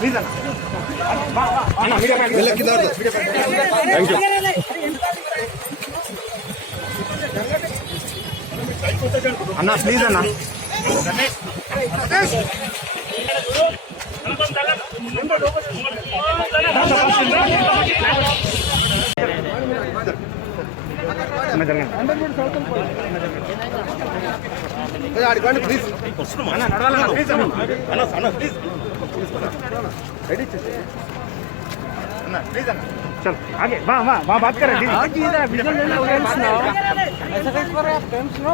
Please అన్న thank you అన్న please అన్న ప్లీజ్ चल आगे वहाँ बात करें ऐसा कैसे कर रहे हैं आप फ्रेम्स लो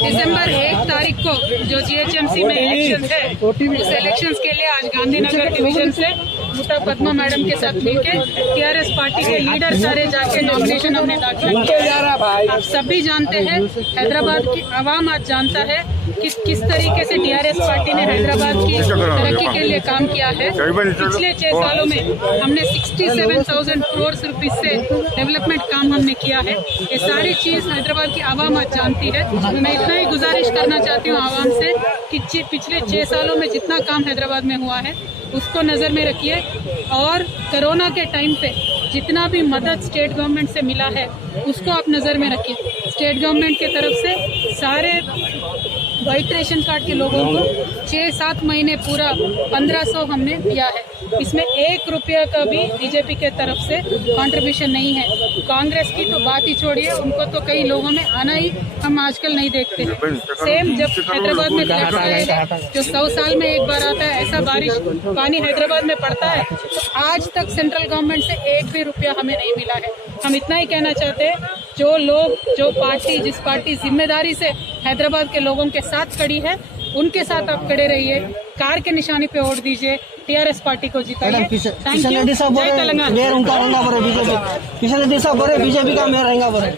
दिसंबर 1 तारीख को जो जीएचएमसी में इलेक्शन है उस इलेक्शंस के लिए आज गांधीनगर डिवीजन से मुटा पद्मा मैडम के साथ मिलकर टीआरएस पार्टी के लीडर सारे जाके नॉमिनेशन हमने दाखिल किया। आप सभी जानते हैं, हैदराबाद की आवाम आज जानता है कि किस तरीके से टीआरएस पार्टी ने हैदराबाद की तरक्की के लिए काम किया है। पिछले 6 सालों में हमने 67,000 करोड़ रुपीज से डेवलपमेंट काम हमने किया है। ये सारी चीज हैदराबाद की आवाम आज जानती है। मैं इतना ही गुजारिश करना चाहती हूँ आवाम से कि पिछले 6 सालों में जितना काम हैदराबाद में हुआ है उसको नज़र में रखिए, और कोरोना के टाइम पे जितना भी मदद स्टेट गवर्नमेंट से मिला है उसको आप नज़र में रखिए। स्टेट गवर्नमेंट के तरफ से सारे व्हाइट रेशन कार्ड के लोगों को 6-7 महीने पूरा 1500 हमने दिया है। इसमें 1 रुपया का भी बीजेपी के तरफ से कंट्रीब्यूशन नहीं है। कांग्रेस की तो बात ही छोड़िए, उनको तो कई लोगों में आना ही हम आजकल नहीं देखते हैं। सेम जब हैदराबाद में फ्लड आएगा जो 100 साल में एक बार आता है, ऐसा बारिश पानी हैदराबाद में पड़ता है, तो आज तक सेंट्रल गवर्नमेंट से 1 भी रुपया हमें नहीं मिला है। हम इतना ही कहना चाहते हैं, जो लोग जो पार्टी जिस पार्टी जिम्मेदारी से हैदराबाद के लोगों के साथ खड़ी है उनके साथ आप खड़े रहिए, कार के निशानी पे वोट दीजिए, टीआरएस पार्टी को जिताइए। किशन रेड्डी साहब बोले मेयर उनका रहेगा बोले बीजेपी। किशन रेड्डी साहब बोले बीजेपी का मेयर रहेगा बोले।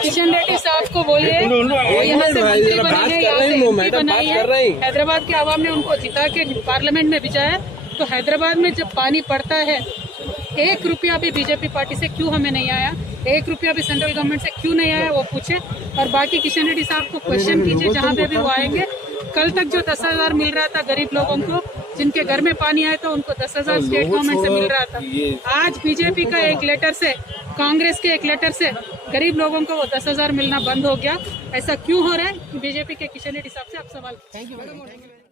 किशन रेड्डी साहब को बोलिए वो यहाँ से मंत्री बने हैं, यहाँ से एमपी बनाई है, हैदराबाद की आवाम ने उनको जिता के पार्लियामेंट में भेजा है। तो हैदराबाद में जब पानी पड़ता है 1 रुपया भी बीजेपी पार्टी से क्यों हमें नहीं आया, 1 रुपया भी सेंट्रल गवर्नमेंट से क्यों नहीं आया, वो पूछे। और बाकी किशन रेड्डी साहब को क्वेश्चन कीजिए जहाँ पे भी वो आएंगे। कल तक जो 10,000 मिल रहा था गरीब लोगों को, जिनके घर में पानी आया था उनको 10,000 स्टेट गवर्नमेंट से मिल रहा था। आज बीजेपी का एक लेटर से, कांग्रेस के एक लेटर से गरीब लोगों को वो 10,000 मिलना बंद हो गया। ऐसा क्यों हो रहा है? बीजेपी के किशन रेड्डी साहब से आप सवाल।